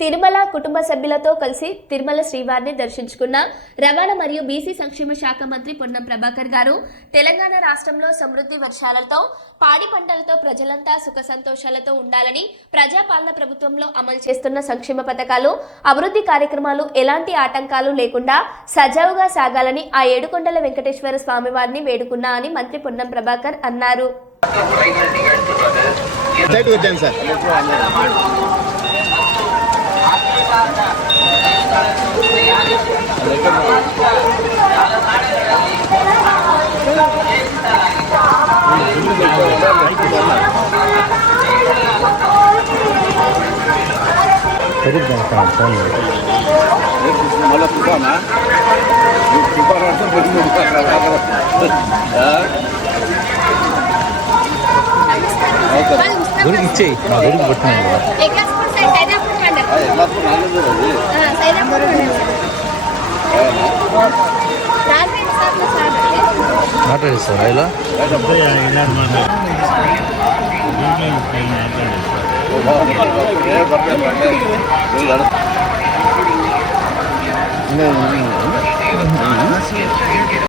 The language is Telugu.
తిరుమల కుటుంబ సభ్యులతో కలిసి తిరుమల శ్రీవారిని దర్శించుకున్న రవాణా మరియు బీసీ సంక్షేమ శాఖ మంత్రి పొన్నం ప్రభాకర్ గారు తెలంగాణ రాష్ట్రంలో సమృద్ధి వర్షాలతో పాడి పంటలతో ప్రజలంతా సుఖ సంతోషాలతో ఉండాలని ప్రజాపాలన ప్రభుత్వంలో అమలు చేస్తున్న సంక్షేమ పథకాలు అభివృద్ధి కార్యక్రమాలు ఎలాంటి ఆటంకాలు లేకుండా సజావుగా సాగాలని ఆ ఏడుకొండల వెంకటేశ్వర స్వామి వారిని వేడుకున్నా అని మంత్రి పొన్నం ప్రభాకర్ అన్నారు. మాట్లాడిస్తారా ఇలా